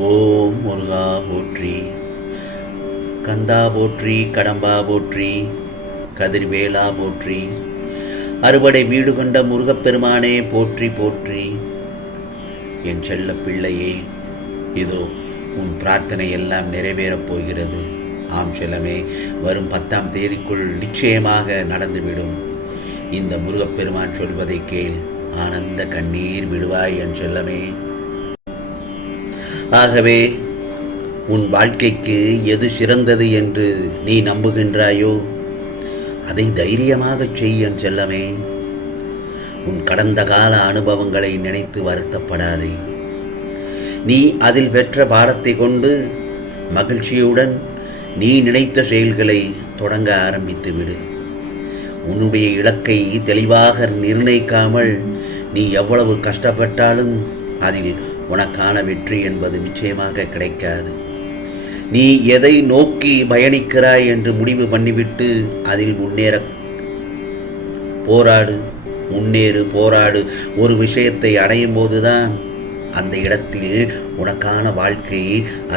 ஓம் முருகா போற்றி, கந்தா போற்றி, கடம்பா போற்றி, கதிர்வேலா போற்றி, அறுபடை வீடு கொண்ட முருகப்பெருமானே போற்றி போற்றி. என் செல்ல பிள்ளையே, இதோ உன் பிரார்த்தனை எல்லாம் நிறைவேறப் போகிறது. ஆம் செல்லமே, வரும் 10ஆம் தேதிக்குள் நிச்சயமாக நடந்துவிடும். இந்த முருகப்பெருமான் சொல்வதை கேள், ஆனந்த கண்ணீர் விடுவாய் என் செல்லமே. ஆகவே உன் வாழ்க்கைக்கு எது சிறந்தது என்று நீ நம்புகின்றாயோ அதை தைரியமாகச் செய் என் செல்லமே. உன் கடந்த கால அனுபவங்களை நினைத்து வருத்தப்படாதே. நீ அதில் பெற்ற பாடத்தை கொண்டு மகிழ்ச்சியுடன் நீ நினைத்த செயல்களை தொடங்க ஆரம்பித்து விடு. உன்னுடைய இலக்கை தெளிவாக நிர்ணயிக்காமல் நீ எவ்வளவு கஷ்டப்பட்டாலும் அதில் உனக்கான வெற்றி என்பது நிச்சயமாக கிடைக்காது. நீ எதை நோக்கி பயணிக்கிறாய் என்று முடிவு பண்ணிவிட்டு அதில் போராடு. ஒரு விஷயத்தை அடையும் போதுதான் அந்த இடத்தில் உனக்கான வாழ்க்கை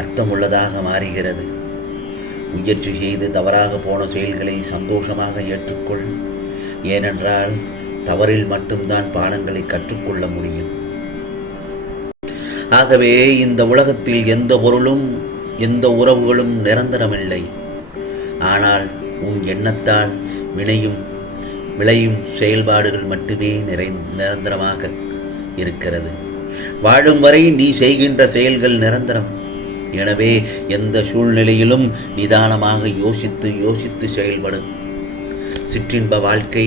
அர்த்தமுள்ளதாக மாறுகிறது. முயற்சி செய்து தவறாக போன செயல்களை சந்தோஷமாக ஏற்றுக்கொள். ஏனென்றால் தவறில் மட்டும்தான் பாடங்களை கற்றுக்கொள்ள முடியும். ஆகவே இந்த உலகத்தில் எந்த பொருளும் எந்த உறவுகளும் நிரந்தரமில்லை. ஆனால் உன் எண்ணத்தால் விளையும் செயல்பாடுகள் மட்டுமே நிரந்தரமாக இருக்கிறது. வாழும் வரை நீ செய்கின்ற செயல்கள் நிரந்தரம். எனவே எந்த சூழ்நிலையிலும் நிதானமாக யோசித்து செயல்படும். சிற்றின்ப வாழ்க்கை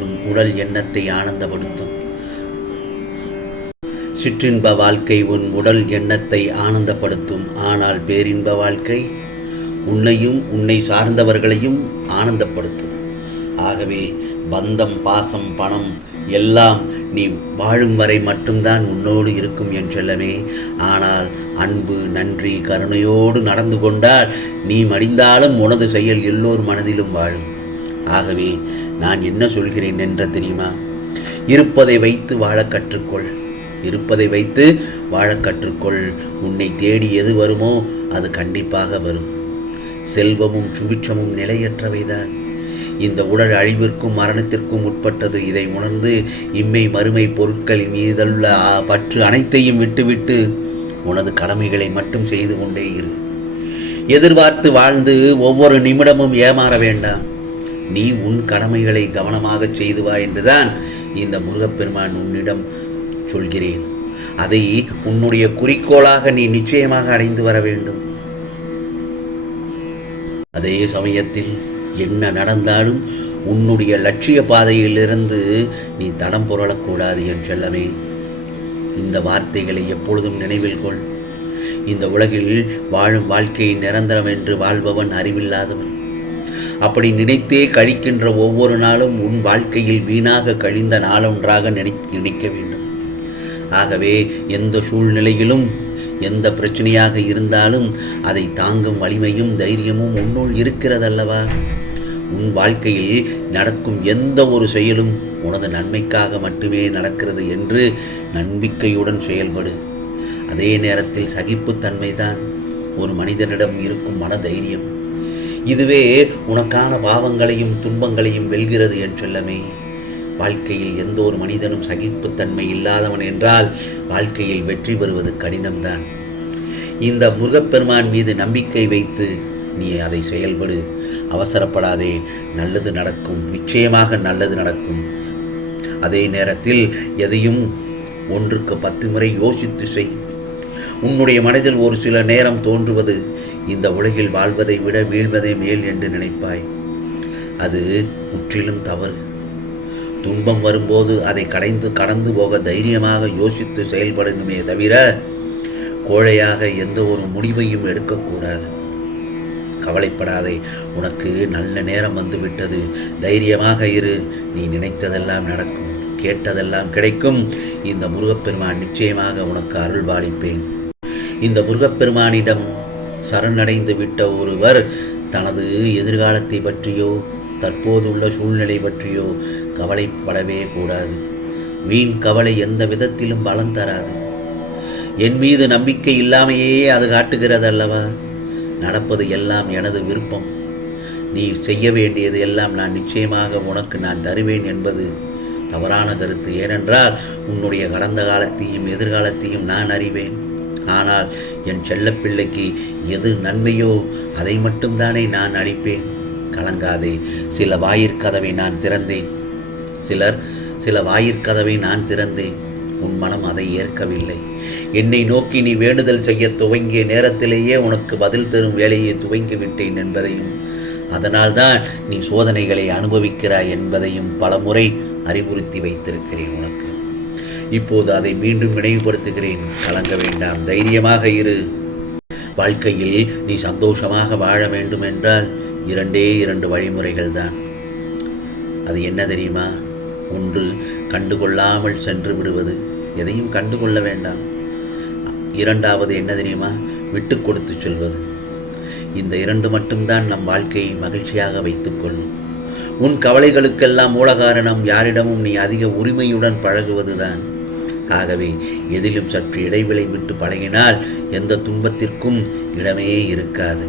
உன் உடல் எண்ணத்தை ஆனந்தப்படுத்தும். சிற்றின்ப வாழ்க்கை உன் உடல் எண்ணத்தை ஆனந்தப்படுத்தும். ஆனால் பேரின்ப வாழ்க்கை உன்னையும் உன்னை சார்ந்தவர்களையும் ஆனந்தப்படுத்தும். ஆகவே பந்தம், பாசம், பணம் எல்லாம் நீ வாழும் வரை மட்டும்தான் உன்னோடு இருக்கும் என் செல்லமே. ஆனால் அன்பு, நன்றி, கருணையோடு நடந்து கொண்டால் நீ மடிந்தாலும் உனது செயல் எல்லோர் மனதிலும் வாழும். ஆகவே நான் என்ன சொல்கிறேன் என்று தெரியுமா? இருப்பதை வைத்து வாழ கற்றுக்கொள். உன்னை தேடி எது வருமோ அது கண்டிப்பாக வரும். செல்வமும் சுபிட்சமும் நிலையற்றவைதான். இந்த உடல் அழிவிற்கும் மரணத்திற்கும் உட்பட்டது. இதை உணர்ந்து இம்மை மறுமை பொருட்களின் மீதுள்ள பற்று அனைத்தையும் விட்டுவிட்டு உனது கடமைகளை மட்டும் செய்து கொண்டே இரு. எதிர்பார்த்து வாழ்ந்து ஒவ்வொரு நிமிடமும் ஏமாற வேண்டாம். நீ உன் கடமைகளை கவனமாக செய்து வா என்றுதான் இந்த முருகப்பெருமான் உன்னிடம் சொல்கிறேன். அதை உன்னுடைய குறிக்கோளாக நீ நிச்சயமாக அடைந்து வர வேண்டும். அதே சமயத்தில் என்ன நடந்தாலும் உன்னுடைய லட்சிய பாதையிலிருந்து நீ தடம் புரளக்கூடாது என் செல்லமே. இந்த வார்த்தைகளை எப்பொழுதும் நினைவில் கொள். இந்த உலகில் வாழும் வாழ்க்கை நிரந்தரம் என்று வாழ்பவன் அறிவில்லாதவன். அப்படி நினைத்தே கழிக்கின்ற ஒவ்வொரு நாளும் உன் வாழ்க்கையில் வீணாக கழிந்த நாளொன்றாக நினைக்க வேண்டும். ஆகவே எந்த சூழ்நிலையிலும் எந்த பிரச்சனையாக இருந்தாலும் அதை தாங்கும் வலிமையும் தைரியமும் உன்னுள் இருக்கிறதல்லவா? உன் வாழ்க்கையில் நடக்கும் எந்த ஒரு செயலும் உனது நன்மைக்காக மட்டுமே நடக்கிறது என்று நம்பிக்கையுடன் செயல்படு. அதே நேரத்தில் சகிப்புத்தன்மைதான் ஒரு மனிதனிடம் இருக்கும் மன தைரியம். இதுவே உனக்கான பாவங்களையும் துன்பங்களையும் வெல்கிறது என் செல்லமே. வாழ்க்கையில் எந்த ஒரு மனிதனும் சகிப்புத்தன்மை இல்லாதவன் என்றால் வாழ்க்கையில் வெற்றி பெறுவது கடினம்தான். இந்த முருகப்பெருமான் மீது நம்பிக்கை வைத்து நீ அதை செயல்படு. அவசரப்படாதே. நல்லது நடக்கும், நிச்சயமாக நல்லது நடக்கும். அதே நேரத்தில் எதையும் 1க்கு 10 முறை யோசித்து செய். உன்னுடைய மனதில் ஒரு சில நேரம் தோன்றுவது இந்த உலகில் வாழ்வதை விட வீழ்வதே மேல் என்று நினைப்பாய். அது முற்றிலும் தவறு. துன்பம் வரும்போது அதை கடந்து போக தைரியமாக யோசித்து செயல்படணுமே தவிர கோழையாக எந்த ஒரு முடிவையும் எடுக்கக்கூடாது. கவலைப்படாதே. உனக்கு நல்ல நேரம் வந்துவிட்டது. தைரியமாக இரு. நீ நினைத்ததெல்லாம் நடக்கும், கேட்டதெல்லாம் கிடைக்கும். இந்த முருகப்பெருமான் நிச்சயமாக உனக்கு அருள் பாலிப்பேன். இந்த முருகப்பெருமானிடம் சரணடைந்து விட்ட ஒருவர் தனது எதிர்காலத்தை பற்றியோ தற்போதுள்ள சூழ்நிலை பற்றியோ கவலைப்படவே கூடாது. வீண் கவலை எந்த விதத்திலும் பலன் தராது. என் மீது நம்பிக்கை இல்லாமையே அது காட்டுகிறது அல்லவா? நடப்பது எல்லாம் எனது விருப்பம். நீ செய்ய வேண்டியது எல்லாம் நான் நிச்சயமாக உனக்கு நான் தருவேன் என்பது தவறான கருத்து. ஏனென்றால் உன்னுடைய கடந்த காலத்தையும் எதிர்காலத்தையும் நான் அறிவேன். ஆனால் என் செல்லப்பிள்ளைக்கு எது நன்மையோ அதை மட்டும்தானே நான் அளிப்பேன். கலங்காதே. சில வாயிற்கதவை நான் திறந்தேன். சில வாயிற்கதவை நான் திறந்தேன். உன் மனம் அதை ஏற்கவில்லை. என்னை நோக்கி நீ வேண்டுதல் செய்ய துவங்கிய நேரத்திலேயே உனக்கு பதில் தரும் வேலையை துவங்கிவிட்டேன் என்பதையும், அதனால்தான் நீ சோதனைகளை அனுபவிக்கிறாய் என்பதையும் பலமுறை அறிவுறுத்தி வைத்திருக்கிறேன் உனக்கு. இப்போது அதை மீண்டும் நினைவுபடுத்துகிறேன். கலங்க வேண்டாம், தைரியமாக இரு. வாழ்க்கையில் நீ சந்தோஷமாக வாழ வேண்டும் என்றால் 2 வழிமுறைகள் தான். அது என்ன தெரியுமா? ஒன்று, கண்டுகொள்ளாமல் சென்று விடுவது. எதையும் கண்டுகொள்ள வேண்டாம். 2வது என்ன தெரியுமா? விட்டு கொடுத்து சொல்வது. இந்த 2 மட்டும்தான் நம் வாழ்க்கையை மகிழ்ச்சியாக வைத்துக்கொள்ளும். உன் கவலைகளுக்கெல்லாம் மூல காரணம் யாரிடமும் நீ அதிக உரிமையுடன் பழகுவதுதான். ஆகவே எதிலும் சற்று இடைவெளி விட்டு பழகினால் எந்த துன்பத்திற்கும் இடமே இருக்காது.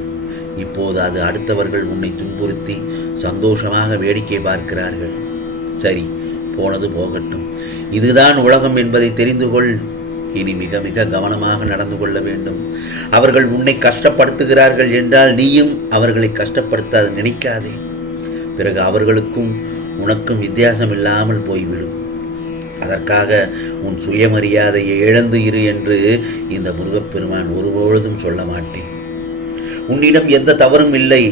இப்போது அது அடுத்தவர்கள் உன்னை துன்புறுத்தி சந்தோஷமாக வேடிக்கை பார்க்கிறார்கள். சரி, போனது போகட்டும். இதுதான் உலகம் என்பதை தெரிந்து கொள். இனி மிக மிக கவனமாக நடந்து கொள்ள வேண்டும். அவர்கள் உன்னை கஷ்டப்படுத்துகிறார்கள் என்றால் நீயும் அவர்களை கஷ்டப்படுத்த நினைக்காதே. பிறகு அவர்களுக்கும் உனக்கும் வித்தியாசம் இல்லாமல் போய்விடும். அதற்காக உன் சுயமரியாதையை இழந்து இரு என்று இந்த முருகப்பெருமான் ஒருபொழுதும் சொல்ல மாட்டேன். உன்னிடம் எந்த தவறும் இல்லை,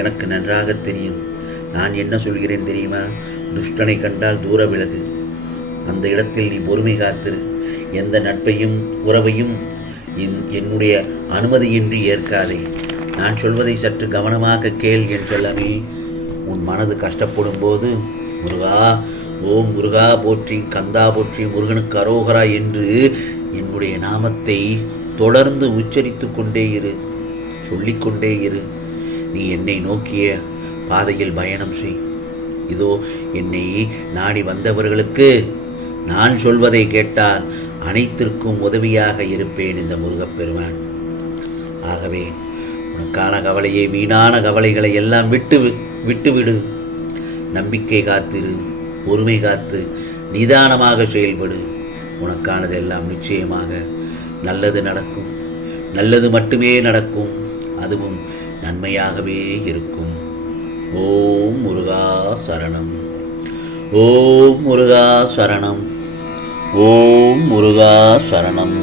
எனக்கு நன்றாக தெரியும். நான் என்ன சொல்கிறேன் தெரியுமா? துஷ்டனை கண்டால் தூர விலகு. அந்த இடத்தில் நீ பொறுமை காத்திரு. எந்த நட்பையும் உறவையும் என்னுடைய அனுமதியின்றி ஏற்காதே. நான் சொல்வதை சற்று கவனமாக கேள் என் செல்லமே. உன் மனது கஷ்டப்படும் போது முருகா, ஓம் முருகா போற்றி, கந்தா போற்றி, முருகனுக்கு அரோகரா என்று என்னுடைய நாமத்தை தொடர்ந்து உச்சரித்து கொண்டே இரு, சொல்லிக்கொண்டே இரு. நீ என்னை நோக்கிய பாதையில் பயணம் செய். இதோ என்னை நாடி வந்தவர்களுக்கு நான் சொல்வதை கேட்டால் அனைத்திற்கும் உதவியாக இருப்பேன் இந்த முருகப்பெருமான். ஆகவே உனக்கான கவலையை, வீணான கவலைகளை எல்லாம் விட்டுவிடு. நம்பிக்கை காத்திரு, பொறுமை காத்து நிதானமாக செயல்படு. உனக்கானதெல்லாம் நிச்சயமாக நல்லது நடக்கும். நல்லது மட்டுமே நடக்கும். அதுவும் நன்மையாகவே இருக்கும். ஓம் முருகா சரணம். ஓம் முருகா சரணம். ஓம் முருகா சரணம்.